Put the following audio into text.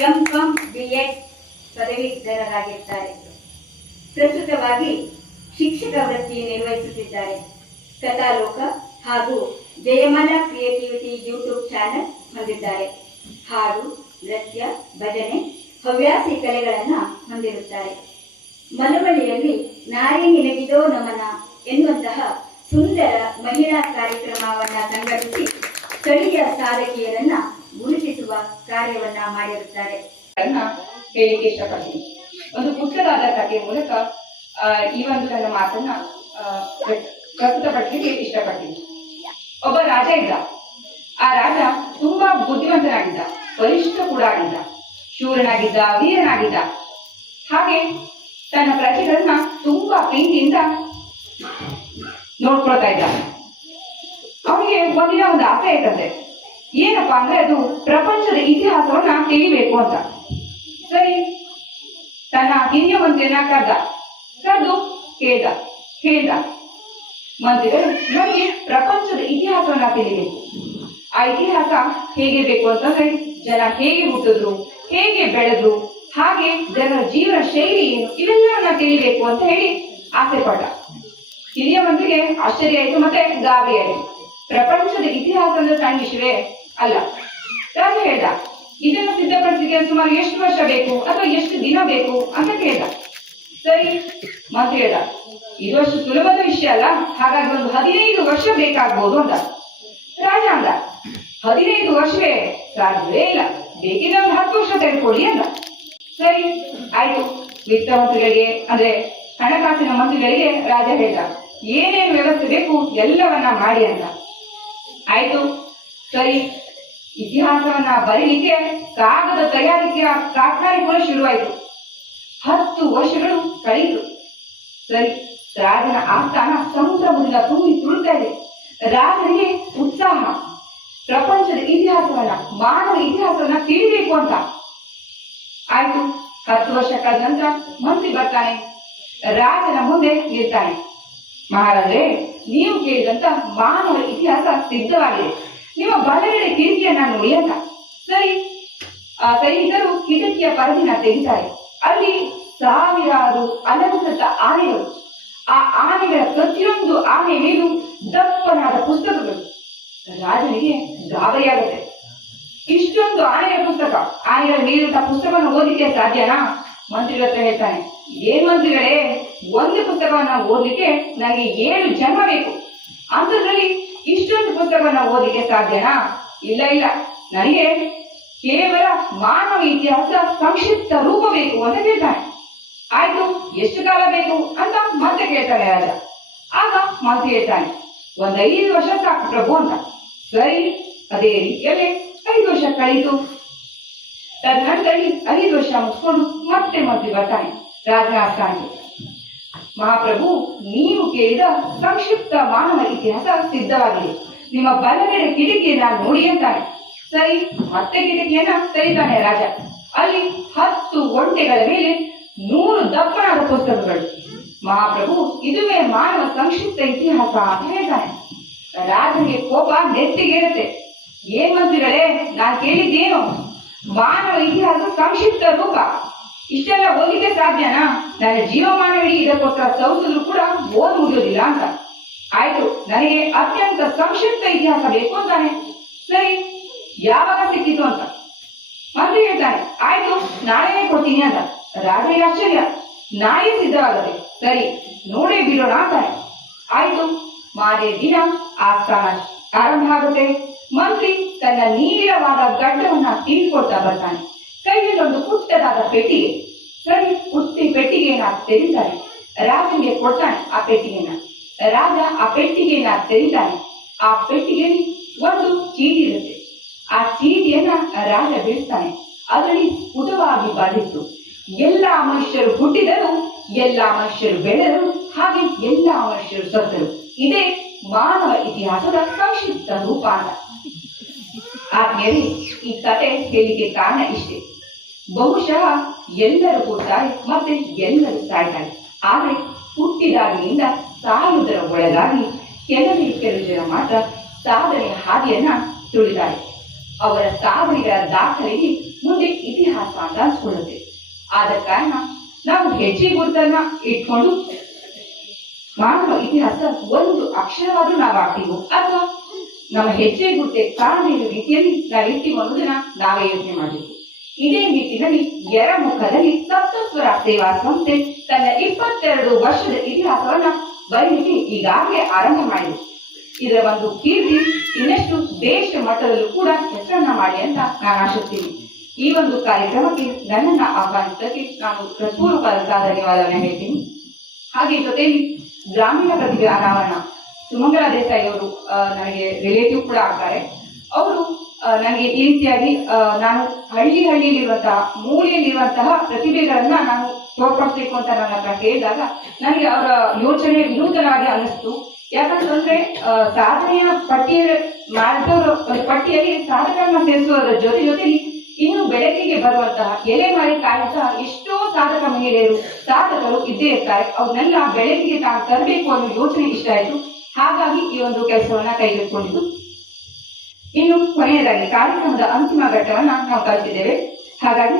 ಎಂ.ಕಾಂ ಬಿ.ಎಡ್ ಪದವೀಧರರಾಗಿರ್ತಾರೆ. ಪ್ರಸ್ತುತವಾಗಿ ಶಿಕ್ಷಕ ವೃತ್ತಿ ನಿರ್ವಹಿಸುತ್ತಿದ್ದಾರೆ. ಕಥಾಲೋಕ ಹಾಗೂ ಜಯಮಾಲಾ ಕ್ರಿಯೇಟಿವಿಟಿ ಯೂಟ್ಯೂಬ್ ಚಾನೆಲ್ ಹೊಂದಿದ್ದಾರೆ. ಹಾಡು, ನೃತ್ಯ, ಭಜನೆ, ಹವ್ಯಾಸಿ ಕಲೆಗಳನ್ನ ಹೊಂದಿರುತ್ತಾರೆ. ಮಳವಳ್ಳಿಯಲ್ಲಿ ನಾರಿ ನಿನಗಿದೋ ನಮನ ಎನ್ನುವಂತಹ ಸುಂದರ ಮಹಿಳಾ ಕಾರ್ಯಕ್ರಮವನ್ನ ಸಂಘಟಿಸಿ ಸ್ಥಳೀಯ ಸಾಧಕಿಯರನ್ನ ಗುರುತಿಸುವ ಕಾರ್ಯವನ್ನ ಮಾಡಿರುತ್ತಾರೆ. ಹೇಳಿಕೆ ಇಷ್ಟಪಡ್ತೀನಿ. ಒಂದು ಪುಟ್ಟದಾದ ಕಥೆಯ ಮೂಲಕ ಈ ಒಂದು ನನ್ನ ಮಾತನ್ನ ಪ್ರಸ್ತುತಪಡಿಸಲಿಕ್ಕೆ ಇಷ್ಟಪಡ್ತೀನಿ. ಒಬ್ಬ ರಾಜ ಇದ್ದ. ಆ ರಾಜ ತುಂಬಾ ಬುದ್ಧಿವಂತನಾಗಿದ್ದ, ಬಲಿಷ್ಠ ಕೂಡ ಆಗಿದ್ದ, ಶೂರನಾಗಿದ್ದ, ವೀರನಾಗಿದ್ದ. ಹಾಗೆ ತನ್ನ ಪ್ರಜೆಗಳನ್ನ ತುಂಬಾ ಪ್ರೀತಿಯಿಂದ ನೋಡ್ಕೊಳ್ತಾ ಇದ್ದ. ಅವನಿಗೆ ಒಂದಿನ ಒಂದು ಆಸೆ ಇರ್ತದೆ. ಏನಪ್ಪಾ ಅಂದ್ರೆ ಅದು ಪ್ರಪಂಚದ ಇತಿಹಾಸವನ್ನ ತಿಳಿಬೇಕು ಅಂತ. ಸರಿ, ತನ್ನ ಹಿರಿಯ ಮಂತ್ರಿಯನ್ನ ಕರೆದು ಹೇಳ್ದ ಮಂತ್ರಿಗಳು, ನನಗೆ ಪ್ರಪಂಚದ ಇತಿಹಾಸವನ್ನ ತಿಳಿಬೇಕು. ಆ ಇತಿಹಾಸ ಹೇಗೆ ಬೇಕು ಅಂತಂದ್ರೆ ಜನ ಹೇಗೆ ಹುಟ್ಟಿದ್ರು, ಹೇಗೆ ಬೆಳೆದ್ರು, ಹಾಗೆ ಜನರ ಜೀವನ ಶೈಲಿ ಏನು, ಇವೆಲ್ಲವನ್ನ ತಿಳಿಬೇಕು ಅಂತ ಹೇಳಿ ಆಸೆ ಪಟ್ಟ. ಹಿರಿಯ ಮಂತ್ರಿಗೆ ಆಶ್ಚರ್ಯ ಆಯಿತು, ಮತ್ತೆ ಗಾಬರಿ ಆಯಿತು. ಪ್ರಪಂಚದ ಇತಿಹಾಸ ಅಂದ್ರೆ ಸಣ್ಣ ವಿಷಯವೇ ಅಲ್ಲ. ರಾಜ ಹೇಳ್ದ, ಇದನ್ನ ಸಿದ್ಧಪಡಿಸಲಿಕ್ಕೆ ಸುಮಾರು ಎಷ್ಟು ವರ್ಷ ಬೇಕು ಅಥವಾ ಎಷ್ಟು ದಿನ ಬೇಕು ಅಂತ ಕೇಳ್ದ. ಸರಿ, ಮಂತ್ರಿ ಹೇಳ್ದ, ಇದು ಅಷ್ಟು ಸುಲಭದ ವಿಷಯ ಅಲ್ಲ, ಹಾಗಾಗಿ ಒಂದು 15 ವರ್ಷ ಬೇಕಾಗ್ಬೋದು ಅಂತ. ರಾಜ ಅಂದ, 15 ವರ್ಷವೇ ಸಾಧ್ಯವೇ ಇಲ್ಲ, ಬೇಕಿದ್ರೆ ಒಂದು 10 ವರ್ಷ ತೆಗೆದುಕೊಳ್ಳಿ ಅಂದ. ಸರಿ ಆಯ್ತು. ವಿತ್ತ ಮಂತ್ರಿಗಳಿಗೆ ಅಂದ್ರೆ ಹಣಕಾಸಿನ ಮಂತ್ರಿಗಳಿಗೆ ರಾಜ ಹೇಳ್ದ, ಏನೇನು ವ್ಯವಸ್ಥೆ ಬೇಕು ಎಲ್ಲವನ್ನ ಮಾಡಿ ಅಂತ. ಆಯ್ತು, ಸರಿ. ಇತಿಹಾಸವನ್ನ ಬರೀಲಿಕ್ಕೆ ಕಾಗದ ತಯಾರಿಕೆಯ ಕಾರ್ಖಾನೆ ಕೂಡ ಶುರುವಾಯಿತು. 10 ವರ್ಷಗಳು ಕಳೆಯಿತು. ಸರಿ, ರಾಜನ ಆಸ್ಥಾನ ಸಮುದ್ರದಿಂದ ತುಂಬಿ ತುಳುತ್ತಾ ಇದೆ. ರಾಜನಿಗೆ ಉತ್ಸಾಹ, ಪ್ರಪಂಚದ ಇತಿಹಾಸವನ್ನ, ಮಾನವ ಇತಿಹಾಸವನ್ನ ತಿಳಿಬೇಕು ಅಂತ. ಆಯ್ತು, 10 ವರ್ಷ ಕಳೆದ ನಂತರ ಮಂತ್ರಿ ಬರ್ತಾನೆ, ರಾಜನ ಮುಂದೆ ನಿಲ್ತಾನೆ. ಮಹಾರಾಜರೇ, ನೀವು ಕೇಳಿದಂತ ಮಾನವ ಇತಿಹಾಸ ಸಿದ್ಧವಾಗಿದೆ, ನಿಮ್ಮ ಬಲಗಡೆ ಕಿಟಕಿಯನ್ನ ನೋಡಿ ಅಂತ. ಸರಿ, ಆ ಸೈನಿಕರು ಕಿಟಕಿಯ ಪರದಿನ ತೆಗಿತಾರೆ. ಅಲ್ಲಿ ಸಾವಿರಾರು ಅಲಂಕೃತ ಆನೆಗಳು. ಆ ಆನೆಗಳ ಪ್ರತಿಯೊಂದು ಆನೆ ಮೇಲೂ ದಪ್ಪನಾದ ಪುಸ್ತಕಗಳು. ರಾಜನಿಗೆ ಗಾಬರಿಯಾಗುತ್ತೆ. ಇಷ್ಟೊಂದು ಆನೆಗಳ ಪುಸ್ತಕ, ಆನೆಗಳ ಮೇಲಿರುವಂತಹ ಪುಸ್ತಕವನ್ನು ಓದಲಿಕ್ಕೆ ಸಾಧ್ಯನಾ? ಮಂತ್ರಿಗಳ ಹತ್ರ ಹೇಳ್ತಾನೆ, ಏನ್ ಮಂತ್ರಿಗಳೇ, ಒಂದು ಪುಸ್ತಕವನ್ನ ಓದಲಿಕ್ಕೆ ನನಗೆ 7 ಜನ್ಮ ಬೇಕು, ಅಂಥದ್ರಲ್ಲಿ ಇಷ್ಟೊಂದು ಪುಸ್ತಕವನ್ನ ಓದಲಿಕ್ಕೆ ಸಾಧ್ಯನಾ? ಇಲ್ಲ ಇಲ್ಲ, ನನಗೆ ಕೇವಲ ಮಾನವ ಇತಿಹಾಸ ಸಂಕ್ಷಿಪ್ತ ರೂಪ ಬೇಕು ಅಂತ ಕೇಳ್ತಾನೆ. ಆಯ್ತು, ಎಷ್ಟು ಕಾಲ ಬೇಕು ಅಂತ ಮತ್ತೆ ಕೇಳ್ತಾನೆ ರಾಜ. ಆಗ ಮಂತ್ರಿ ಹೇಳ್ತಾನೆ, ಒಂದು 5 ವರ್ಷ ಸಾಕು ಪ್ರಭು ಅಂತ. ಸರಿ, ಅದೇ ರೀತಿಯಲ್ಲಿ 5 ವರ್ಷ ಕಳೀತು. ತದನಂತರ 5 ವರ್ಷ ಮುಗಿಸ್ಕೊಂಡು ಮತ್ತೆ ಮಂತ್ರಿ ಬರ್ತಾನೆ ರಾಜನ ಆಸ್ಥಾನಕ್ಕೆ. ಮಹಾಪ್ರಭು, ನೀವು ಕೇಳಿದ ಸಂಕ್ಷಿಪ್ತ ಮಾನವ ಇತಿಹಾಸ ಸಿದ್ಧವಾಗಿದೆ, ನಿಮ್ಮ ಬಲಗಡೆ ಕಿಟಕಿಯನ್ನ ನೋಡಿ ಅಂತಾನೆ. ಸರಿ, ಮತ್ತೆ ಕಿಟಕಿಯನ್ನ ತೆರೀತಾನೆ ರಾಜ. ಅಲ್ಲಿ 10 ಒಂಟೆಗಳ ಮೇಲೆ 100 ದಪ್ಪನಾದ ಪುಸ್ತಕಗಳು. ಮಹಾಪ್ರಭು, ಇದುವೇ ಮಾನವ ಸಂಕ್ಷಿಪ್ತ ಇತಿಹಾಸ ಅಂತ ಹೇಳ್ತಾನೆ. ರಾಜನಿಗೆ ಕೋಪ ನೆತ್ತಿಗೇರುತ್ತೆ. ಏನ್ ಮಂತ್ರಿಗಳೇ, ನಾನ್ ಕೇಳಿದ್ದೇನು ಮಾನವ ಇತಿಹಾಸ ಸಂಕ್ಷಿಪ್ತ ರೂಪ, ಇಷ್ಟೆಲ್ಲ ಓದಲಿಕ್ಕೆ ಸಾಧ್ಯನಾ? ನನ್ನ ಜೀವಮಾನವಿಡೀ ಇದಕ್ಕೋಸ್ಕರ ಸೌಸಿದ್ರು ಕೂಡ ಓದ್ ಮುಗಿಯೋದಿಲ್ಲ ಅಂತ. ಆಯ್ತು, ನನಗೆ ಅತ್ಯಂತ ಸಂಕ್ಷಿಪ್ತ ಇತಿಹಾಸ ಬೇಕು ಅಂತಾನೆ. ಸರಿ, ಯಾವಾಗ ಸಿಕ್ಕಿತು ಅಂತ ಮಂತ್ರಿ ಹೇಳ್ತಾನೆ. ಆಯ್ತು, ನಾಳೆನೇ ಕೊಡ್ತೀನಿ ಅಂತ. ರಾಜನಿಗೆ ಆಶ್ಚರ್ಯ, ನಾಳೆ ಸಿದ್ಧವಾಗತ್ತೆ. ಸರಿ, ನೋಡೇ ಬಿಡೋಣ ಅಂತಾನೆ. ಆಯ್ತು, ಮಾರನೇ ದಿನ ಆಸ್ಥಾನ ಆರಂಭ ಆಗುತ್ತೆ. ಮಂತ್ರಿ ತನ್ನ ನೀಳವಾದ ಗಡ್ಡವನ್ನ ತಿಳ್ಕೊಳ್ತಾ ಬರ್ತಾನೆ. ಕೈಯಲ್ಲಿ ಒಂದು ಪುಟ್ಟದಾದ ಪೆಟ್ಟಿಗೆ. ಸರಿ, ಪುಟ್ಟಿ ಪೆಟ್ಟಿಗೆಯನ್ನ ತೆರೀತಾನೆ. ರಾಜನಿಗೆ ಕೊಡ್ತಾನೆ ಆ ಪೆಟ್ಟಿಗೆಯನ್ನ. ರಾಜ ಆ ಪೆಟ್ಟಿಗೆಯನ್ನ ತೆರೀತಾನೆ. ಆ ಪೆಟ್ಟಿಗೆಯಲ್ಲಿ ಒಂದು ಚೀಟಿ ಇರುತ್ತೆ. ಆ ಚೀಟಿಯನ್ನ ರಾಜ ಬಿಡಿಸ್ತಾನೆ. ಅದರಲ್ಲಿ ಸ್ಫುಟವಾಗಿ ಬರೆದಿತ್ತು, ಎಲ್ಲಾ ಮನುಷ್ಯರು ಹುಟ್ಟಿದರು, ಎಲ್ಲಾ ಮನುಷ್ಯರು ಬೆಳೆದರು, ಹಾಗೆ ಎಲ್ಲಾ ಮನುಷ್ಯರು ಸತ್ತರು. ಇದೇ ಮಾನವ ಇತಿಹಾಸದ ಸಂಕ್ಷಿಪ್ತ ರೂಪ ಅಂತ. ಆದ್ಮೇಲೆ ಈ ಕತೆ ಹೇಳಿಕೆ ಕಾರಣ ಇಷ್ಟೇ. ಬಹುಶಃ ಎಲ್ಲರೂ ಹುಟ್ಟಾರೆ ಮತ್ತೆ ಎಲ್ಲರೂ ಸಾಯ್ತಾರೆ. ಆದ್ರೆ ಹುಟ್ಟಿದಾಗಿನಿಂದ ಸಾಯುವುದರ ಒಳಗಾಗಿ ಕೆಲವು ಜನ ಮಾತ್ರ ಸಾಧನೆಯ ಹಾದಿಯನ್ನ ತುಳಿತಾರೆ. ಅವರ ಸಾಧನೆಗಳ ದಾಖಲೆಗೆ ಮುಂದೆ ಇತಿಹಾಸ ಇತಿಹಾಸ ಅಂತ ಅನ್ಸ್ಕೊಳ್ಳುತ್ತೆ. ಆದ ಕಾರಣ ನಾವು ಹೆಜ್ಜೆ ಗುರುತನ್ನ ಇಟ್ಕೊಂಡು ಮಾನವ ಇತಿಹಾಸ ಒಂದು ಅಕ್ಷರವಾದ್ರೂ ನಾವು ಆಗ್ತೀವೋ ಅಥವಾ ನಮ್ಮ ಹೆಜ್ಜೆ ಗುರುತೆ ಕಾರಣ ಇರುವ ರೀತಿಯಲ್ಲಿ ನಾವು ಇರ್ತೀವೋ ಅನ್ನೋದನ್ನ ನಾವೇ ಯೋಚನೆ ಮಾಡಬೇಕು. ಇದೇ ನಿಟ್ಟಿನಲ್ಲಿ ಯರಮುಖದಲ್ಲಿ ಸಪ್ತಸ್ವರ ಸೇವಾ ಸಂಸ್ಥೆ ತನ್ನ 22 ವರ್ಷದ ಇತಿಹಾಸವನ್ನ ಬರೀಲಿಕ್ಕೆ ಈಗಾಗಲೇ ಆರಂಭ ಮಾಡಿದೆ. ಇದರ ಒಂದು ಕೀರ್ತಿ ಇನ್ನಷ್ಟು ದೇಶ ಮಟ್ಟದಲ್ಲೂ ಕೂಡ ಹೆಸರನ್ನ ಮಾಡಿ ಅಂತ ನಾನು ಆಶಿಸ್ತೀನಿ. ಈ ಒಂದು ಕಾರ್ಯಕ್ರಮಕ್ಕೆ ನನ್ನನ್ನ ಆಹ್ವಾನಿಸಕ್ಕೆ ನಾನು ಹೃತ್ಪೂರ್ವಕವಾದ ಧನ್ಯವಾದವನ್ನ ಹೇಳ್ತೀನಿ. ಹಾಗೆ ಜೊತೆಯಲ್ಲಿ ಗ್ರಾಮೀಣ ಪ್ರತಿಭೆ ಅನಾವರಣ ಸುಮಂಗಲಾ ದೇಸಾಯಿ ಅವರು ನನಗೆ ರಿಲೇಟಿವ್ ಕೂಡ ಆಗ್ತಾರೆ. ಅವರು ನನಗೆ ಈ ರೀತಿಯಾಗಿ ನಾನು ಹಳ್ಳಿಯಲ್ಲಿರುವಂತಹ ಮೂಲೆಯಲ್ಲಿರುವಂತಹ ಪ್ರತಿಭೆಗಳನ್ನ ನಾನು ತೋರ್ಪಡಿಸಬೇಕು ಅಂತ ನನ್ನ ಹತ್ರ ಕೇಳಿದಾಗ ನನಗೆ ಅವರ ಯೋಚನೆ ವಿನೂತನವಾಗಿ ಅನ್ನಿಸ್ತು. ಯಾಕಂತಂದ್ರೆ ಸಾಧನೆಯ ಮಾಡಿದವರ ಒಂದು ಪಟ್ಟಿಯಲ್ಲಿ ಸಾಧಕರನ್ನ ಸೇರಿಸುವುದರ ಜೊತೆಲಿ ಇನ್ನು ಬೆಳಕಿಗೆ ಬರುವಂತಹ ಎಲೆ ಮಾರಿ ಕಾಯುವಂತಹ ಎಷ್ಟೋ ಸಾಧಕ ಮಹಿಳೆಯರು ಸಾಧಕರು ಇದ್ದೇ ಇರ್ತಾರೆ. ಅವ್ರನ್ನೆಲ್ಲ ಬೆಳಕಿಗೆ ತಾನು ತರಬೇಕು ಅನ್ನೋ ಯೋಚನೆ ಇಷ್ಟ ಆಯ್ತು. ಹಾಗಾಗಿ ಈ ಒಂದು ಕೆಲಸವನ್ನ ಕೈಗೆತ್ತಿಕೊಂಡಿದ್ದು. ಇನ್ನು ಕೊನೆಯದಾಗಿ ಕಾರ್ಯಕ್ರಮದ ಅಂತಿಮ ಘಟ್ಟವನ್ನ ನಾವು ತಲುಪಿದ್ದೇವೆ. ಹಾಗಾಗಿ